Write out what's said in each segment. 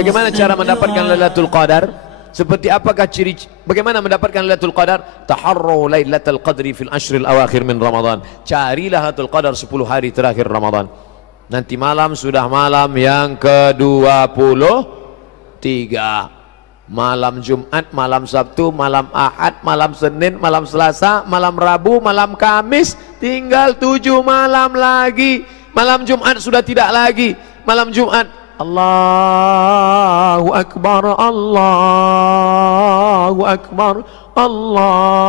Bagaimana cara mendapatkan Lailatul Qadar? Seperti apakah ciri? Bagaimana mendapatkan Lailatul Qadar? Taharru Lailatul Qadri fil ashril awakhir min Ramadan. Carilah Lailatul Qadar 10 hari terakhir Ramadan. Nanti malam sudah malam yang ke-23. Malam Jumat, malam Sabtu, malam Ahad, malam Senin, malam Selasa, malam Rabu, malam Kamis. Tinggal 7 malam lagi. Malam Jumat sudah tidak lagi. Malam Jumat, Allahu Akbar, Allahu Akbar, Allahu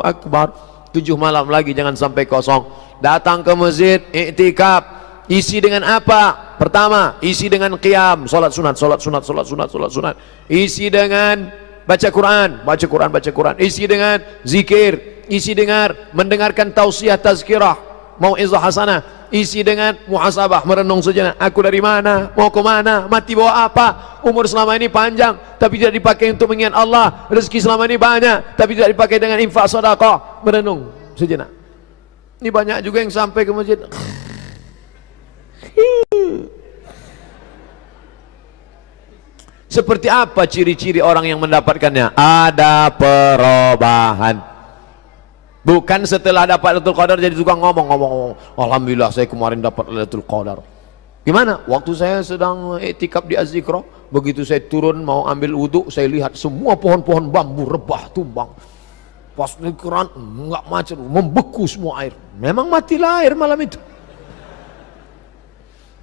Akbar. 7 malam lagi, jangan sampai kosong. Datang ke masjid, iktikaf. Isi dengan apa? Pertama, isi dengan qiyam, salat sunat, salat sunat, salat sunat, salat sunat. Isi dengan baca Quran, baca Quran, baca Quran. Isi dengan zikir, isi dengan mendengarkan tausiah tazkirah, mau'izah hasanah. Isi dengan muhasabah, merenung sejenak. Aku dari mana? Mau ke mana? Mati bawa apa? Umur selama ini panjang tapi tidak dipakai untuk mengingat Allah. Rezeki selama ini banyak tapi tidak dipakai dengan infak sedekah. Merenung sejenak. Ini banyak juga yang sampai ke masjid. Seperti apa ciri-ciri orang yang mendapatkannya? Ada perubahan. Bukan setelah dapat Lailatul Qadar jadi tukang ngomong. Alhamdulillah saya kemarin dapat Lailatul Qadar. Gimana? Waktu saya sedang iktikaf di Az-Zikra, begitu saya turun mau ambil wudhu, saya lihat semua pohon-pohon bambu rebah tumbang. Pas di Quran enggak macet, membeku semua air. Memang matilah air malam itu.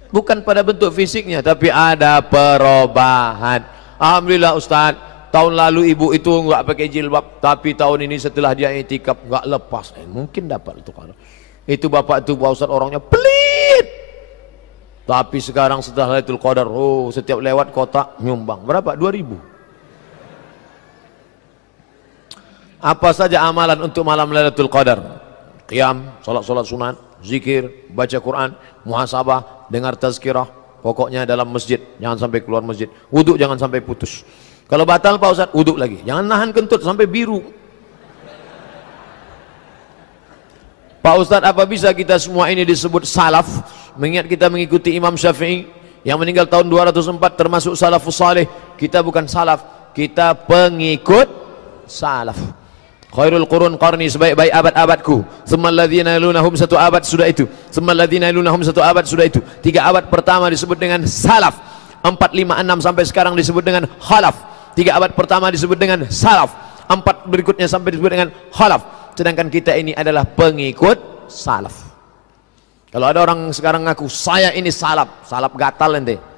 Bukan pada bentuk fisiknya, tapi ada perubahan. Alhamdulillah Ustaz, tahun lalu ibu itu enggak pakai jilbab, tapi tahun ini setelah dia iktikaf enggak lepas. Mungkin dapat itu kan. Itu bapak itu Pak Ustaz orangnya pelit. Tapi sekarang setelah Lailatul Qadar, setiap lewat kota nyumbang. Berapa? 2.000. Apa saja amalan untuk malam Lailatul Qadar? Qiyam, salat sunat, zikir, baca Quran, muhasabah, dengar tazkirah, pokoknya dalam masjid, jangan sampai keluar masjid. Wuduk jangan sampai putus. Kalau batal Pak Ustaz, wuduk lagi. Jangan nahan kentut sampai biru. Pak Ustaz, apa bisa kita semua ini disebut salaf? Mengingat kita mengikuti Imam Syafi'i yang meninggal tahun 204 termasuk salafus salih. Kita bukan salaf, kita pengikut salaf. Khairul qurun qarni, sebaik-baik abad-abadku. Tsummal ladzina yalunahum, satu abad sudah itu. Tsummal ladzina yalunahum, satu abad sudah itu. 3 abad pertama disebut dengan salaf. 4, 5, 6 sampai sekarang disebut dengan khalaf. 3 abad pertama disebut dengan salaf. 4 berikutnya sampai disebut dengan khalaf. Sedangkan kita ini adalah pengikut salaf. Kalau ada orang sekarang ngaku saya ini salaf, salaf gatal ente.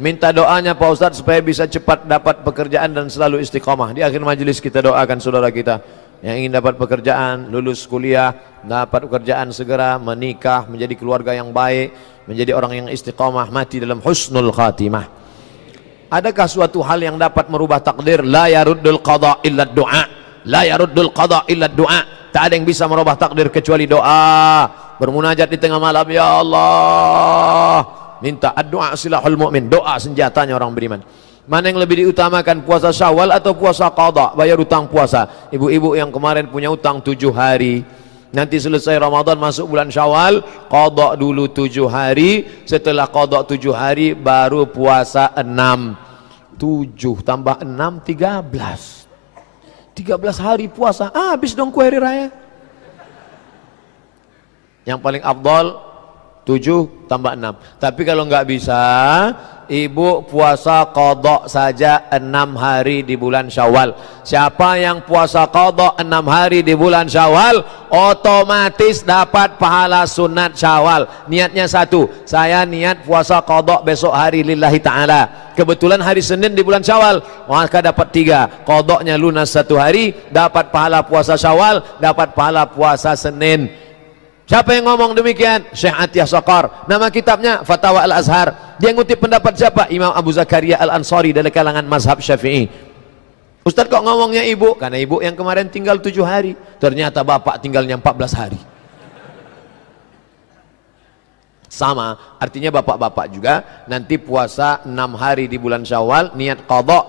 Minta doanya Pak Ustadz supaya bisa cepat dapat pekerjaan dan selalu istiqomah. Di akhir majelis kita doakan saudara kita yang ingin dapat pekerjaan, lulus kuliah, dapat pekerjaan segera, menikah, menjadi keluarga yang baik, menjadi orang yang istiqomah, mati dalam husnul khatimah. Adakah suatu hal yang dapat merubah takdir? La yaruddul qada illa du'a. La yaruddul qada illa du'a. Tak ada yang bisa merubah takdir kecuali doa. Bermunajat di tengah malam, ya Allah. Minta doa silahul mu'min, doa senjatanya orang beriman. Mana yang lebih diutamakan, puasa Syawal atau puasa qada, bayar utang puasa? Ibu-ibu yang kemarin punya utang 7 hari, nanti selesai Ramadan masuk bulan Syawal, qada dulu 7 hari, setelah qada 7 hari baru puasa 6. 7 tambah 6 13. 13 hari puasa, habis dong kue hari raya. Yang paling afdal 7 tambah 6. Tapi kalau nggak bisa, ibu puasa qada saja 6 hari di bulan Syawal. Siapa yang puasa qada 6 hari di bulan Syawal, otomatis dapat pahala sunat Syawal. Niatnya satu, saya niat puasa qada besok hari lillahi ta'ala. Kebetulan hari Senin di bulan Syawal, maka dapat 3. Qadanya lunas 1 hari, dapat pahala puasa Syawal, dapat pahala puasa Senin. Siapa yang ngomong demikian? Syekh Atiyah Saqar. Nama kitabnya Fatawa Al-Azhar. Dia ngutip pendapat siapa? Imam Abu Zakaria Al-Ansari dari kalangan mazhab Syafi'i. Ustaz kok ngomongnya ibu? Karena ibu yang kemarin tinggal 7 hari. Ternyata bapak tinggalnya 14 hari. Sama, artinya bapak-bapak juga nanti puasa 6 hari di bulan Syawal, niat qadha,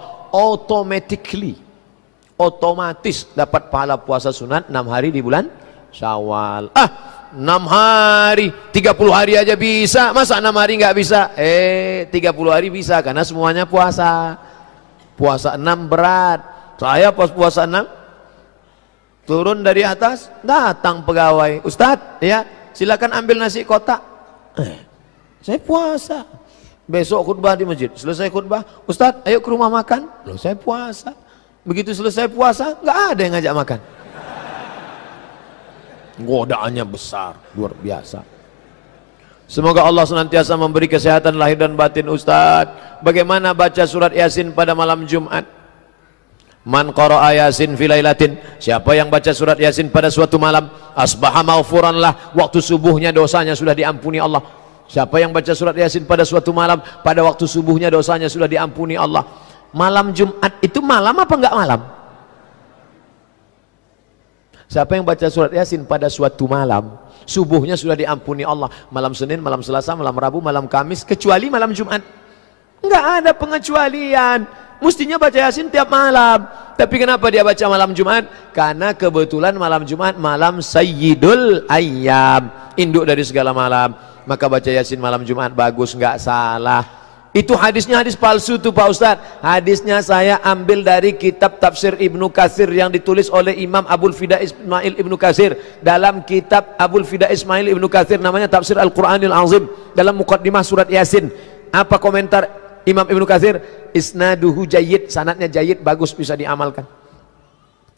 otomatis dapat pahala puasa sunat 6 hari di bulan Syawal. 6 hari, 30 hari aja bisa. Masa 6 hari nggak bisa? 30 hari bisa karena semuanya puasa. Puasa 6 berat. Saya pas puasa 6 turun dari atas, datang pegawai. Ustadz, ya, silakan ambil nasi kotak. Saya puasa. Besok khutbah di masjid. Selesai khutbah, Ustadz, ayo ke rumah makan. Loh, saya puasa. Begitu selesai puasa, nggak ada yang ngajak makan. Godaannya besar, luar biasa. Semoga Allah senantiasa memberi kesehatan lahir dan batin Ustadz. Bagaimana baca surat Yasin pada malam Jumat? Man qara'a Yasin fi lailatin, siapa yang baca surat Yasin pada suatu malam, asbaha maghfuran lah, waktu subuhnya dosanya sudah diampuni Allah. Siapa yang baca surat Yasin pada suatu malam, pada waktu subuhnya dosanya sudah diampuni Allah. Malam Jumat itu malam apa enggak malam? Siapa yang baca surat Yasin pada suatu malam, subuhnya sudah diampuni Allah. Malam Senin, malam Selasa, malam Rabu, malam Kamis, kecuali malam Jumat. Enggak ada pengecualian. Mestinya baca Yasin tiap malam. Tapi kenapa dia baca malam Jumat? Karena kebetulan malam Jumat malam Sayyidul Ayyam, induk dari segala malam. Maka baca Yasin malam Jumat bagus, enggak salah. Itu hadisnya hadis palsu tuh Pak Ustadz. Hadisnya saya ambil dari kitab tafsir Ibnu Katsir yang ditulis oleh Imam Abul Fida Ismail Ibnu Katsir. Dalam kitab Abul Fida Ismail Ibnu Katsir namanya Tafsir Al-Quranil Azim, dalam muqaddimah surat Yasin, apa komentar Imam Ibnu Katsir? Isnaduhu jayyid, sanadnya jayyid, bagus, bisa diamalkan.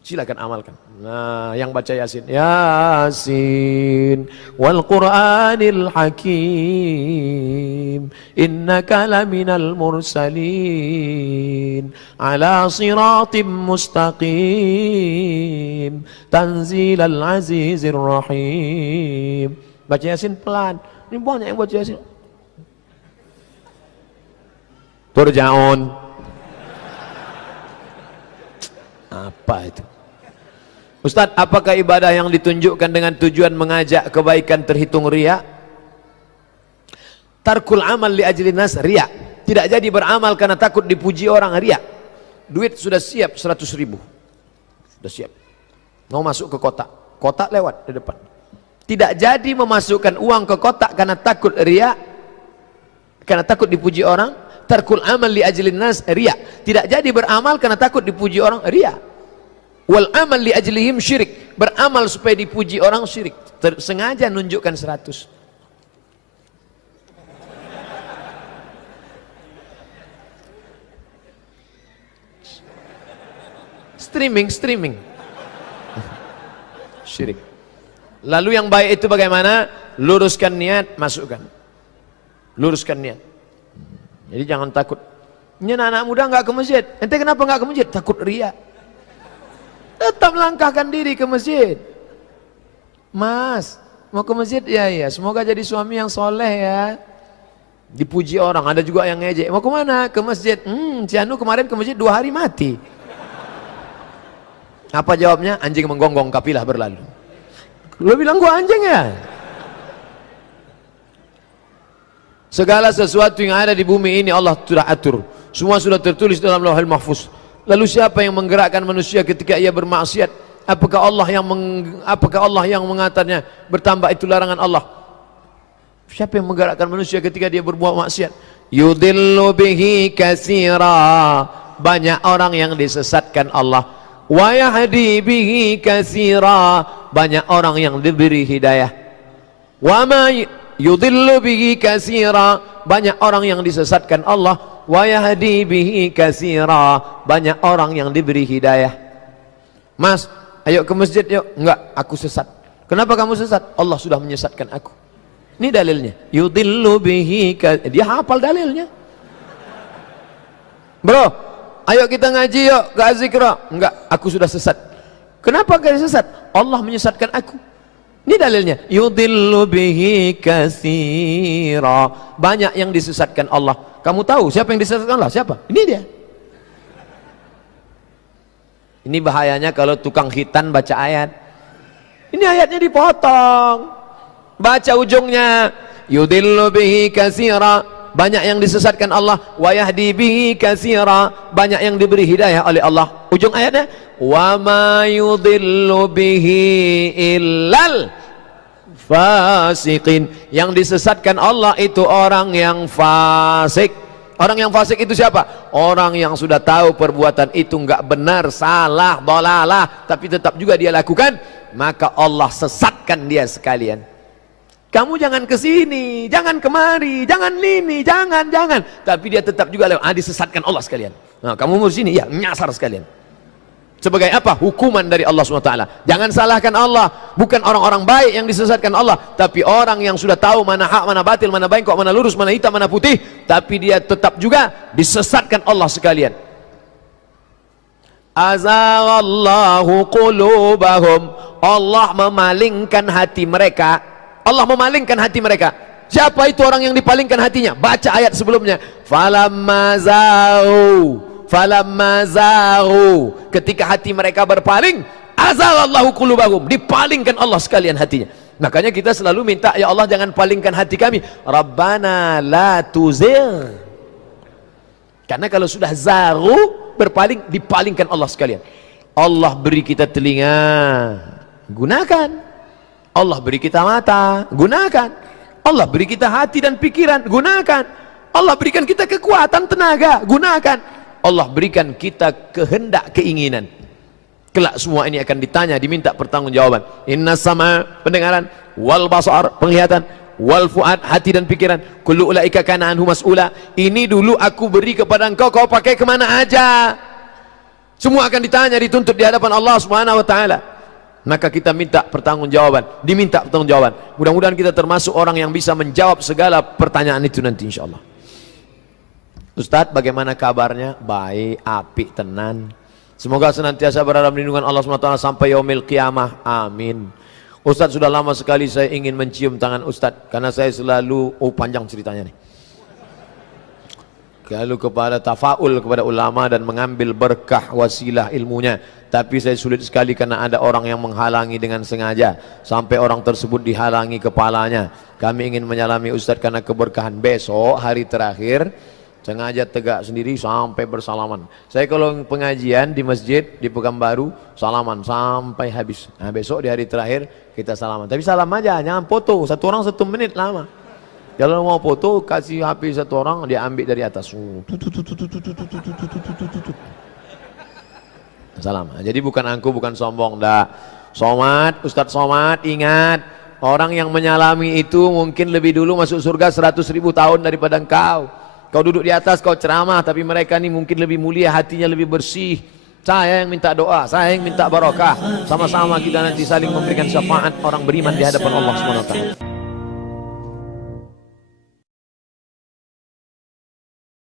Silakan amalkan. Nah, yang baca Yasin, Yasin wal Qur'anil Hakim, innaka laminal mursalin ala siratim mustaqim, tanzilal azizir rahim. Baca Yasin pelan. Ini banyak yang baca Yasin. Turja'un. Apa itu? Ustadz, apakah ibadah yang ditunjukkan dengan tujuan mengajak kebaikan terhitung riya? Tarkul amal li ajli nas riya. Tidak jadi beramal karena takut dipuji orang, riya. Duit sudah siap 100.000. Sudah siap. Mau masuk ke kotak. Kotak lewat di depan. Tidak jadi memasukkan uang ke kotak karena takut riya. Karena takut dipuji orang. Tarkul amal li ajli nas riya. Tidak jadi beramal karena takut dipuji orang, riya. Wal amal li ajlihim syirik, beramal supaya dipuji orang syirik. Sengaja nunjukkan 100. Streaming syirik. Lalu yang baik itu bagaimana? Luruskan niat, masukkan. Luruskan niat. Jadi jangan takut. Ini anak muda nggak ke masjid. Ente kenapa nggak ke masjid? Takut riya. Tetap langkahkan diri ke masjid. Mas, mau ke masjid? Ya, ya. Semoga jadi suami yang soleh ya. Dipuji orang. Ada juga yang ngejek. Mau kemana? Ke masjid. Cianu kemarin ke masjid 2 hari mati. Apa jawabnya? Anjing menggonggong, kapilah berlalu. Lu bilang gua anjing ya? Segala sesuatu yang ada di bumi ini Allah sudah atur. Semua sudah tertulis dalam Lauhul Mahfuz. Lalu siapa yang menggerakkan manusia ketika ia bermaksiat? Apakah Allah yang mengatakannya bertambah itu larangan Allah? Siapa yang menggerakkan manusia ketika dia berbuat maksiat? Yudillu bihi katsira. Banyak orang yang disesatkan Allah. Wa yahdi bihi katsira. Banyak orang yang diberi hidayah. Wa ma yudillu bihi katsira. Banyak orang yang disesatkan Allah. Wa yahdi bihi katsira. Banyak orang yang diberi hidayah. Mas, ayo ke masjid yuk. Enggak, aku sesat. Kenapa kamu sesat? Allah sudah menyesatkan aku. Ini dalilnya. Yudillu bihi katsira. Dia hafal dalilnya. Bro, ayo kita ngaji yuk ke Azikra. Enggak, aku sudah sesat. Kenapa kau sesat? Allah menyesatkan aku. Ini dalilnya. Yudillu bihi katsira. Banyak yang disesatkan Allah. Kamu tahu siapa yang disesatkan Allah? Siapa? Ini dia. Ini bahayanya kalau tukang khitan baca ayat. Ini ayatnya dipotong. Baca ujungnya. Yudillu bihi katsira. banyak yang disesatkan Allah. Wa yahdi bihi katsira, banyak yang diberi hidayah oleh Allah. Ujung ayatnya, wa ma yudhillu bihi illal fasiqin, yang disesatkan Allah itu orang yang fasik. Orang yang fasik itu siapa? Orang yang sudah tahu perbuatan itu enggak benar, salah, dalalah, tapi tetap juga dia lakukan, maka Allah sesatkan dia sekalian. Kamu jangan ke sini, jangan kemari, jangan ini, jangan. Tapi dia tetap juga disesatkan Allah sekalian. Nah, kamu mau sini, ya nyasar sekalian. Sebagai apa? Hukuman dari Allah SWT. Jangan salahkan Allah. Bukan orang-orang baik yang disesatkan Allah, tapi orang yang sudah tahu mana hak, mana batil, mana bengkok, mana lurus, mana hitam, mana putih, tapi dia tetap juga disesatkan Allah sekalian. Azaghallahu qulubahum, Allah memalingkan hati mereka. Allah memalingkan hati mereka. Siapa itu orang yang dipalingkan hatinya? Baca ayat sebelumnya. Falamma zaghu, ketika hati mereka berpaling, azaghallahu qulubahum, dipalingkan Allah sekalian hatinya. Makanya kita selalu minta, ya Allah jangan palingkan hati kami. Rabbana la tuzigh. Karena kalau sudah zaghu, berpaling, dipalingkan Allah sekalian. Allah beri kita telinga, gunakan. Allah beri kita mata, gunakan. Allah beri kita hati dan pikiran, gunakan. Allah berikan kita kekuatan tenaga, gunakan. Allah berikan kita kehendak, keinginan. Kelak semua ini akan ditanya, diminta pertanggungjawaban. Inna sama, pendengaran, wal basar, penglihatan, wal fuad, hati dan pikiran, kullu ulaika kana anhu mas'ula. Ini dulu aku beri kepada engkau, kau pakai kemana aja? Semua akan ditanya, dituntut di hadapan Allah Subhanahu wa taala. Maka kita minta pertanggungjawaban, diminta pertanggungjawaban. Mudah-mudahan kita termasuk orang yang bisa menjawab segala pertanyaan itu nanti insyaallah. Ustadz, bagaimana kabarnya? Baik, apik, tenan. Semoga senantiasa berada lindungan Allah SWT sampai yaumil qiyamah. Amin. Ustadz, sudah lama sekali saya ingin mencium tangan Ustadz, karena saya selalu, panjang ceritanya nih. Kalau kepada tafaul kepada ulama dan mengambil berkah wasilah ilmunya, tapi saya sulit sekali karena ada orang yang menghalangi dengan sengaja, sampai orang tersebut dihalangi kepalanya. Kami ingin menyalami Ustadz karena keberkahan. Besok hari terakhir, sengaja tegak sendiri sampai bersalaman. Saya kalau pengajian di masjid di Pekanbaru, salaman sampai habis. Nah, besok di hari terakhir kita salaman. Tapi salam aja, jangan foto. Satu orang 1 menit lama. Kalau mau foto, kasih HP satu orang, dia ambil dari atas. Salam. Jadi bukan angku, bukan sombong. Dah. Somat, Ustadz Somat, ingat. Orang yang menyalami itu mungkin lebih dulu masuk surga 100.000 tahun daripada engkau. Kau duduk di atas, kau ceramah, tapi mereka ini mungkin lebih mulia, hatinya lebih bersih. Saya yang minta doa, saya yang minta barokah. Sama-sama kita nanti saling memberikan syafaat orang beriman di hadapan Allah SWT.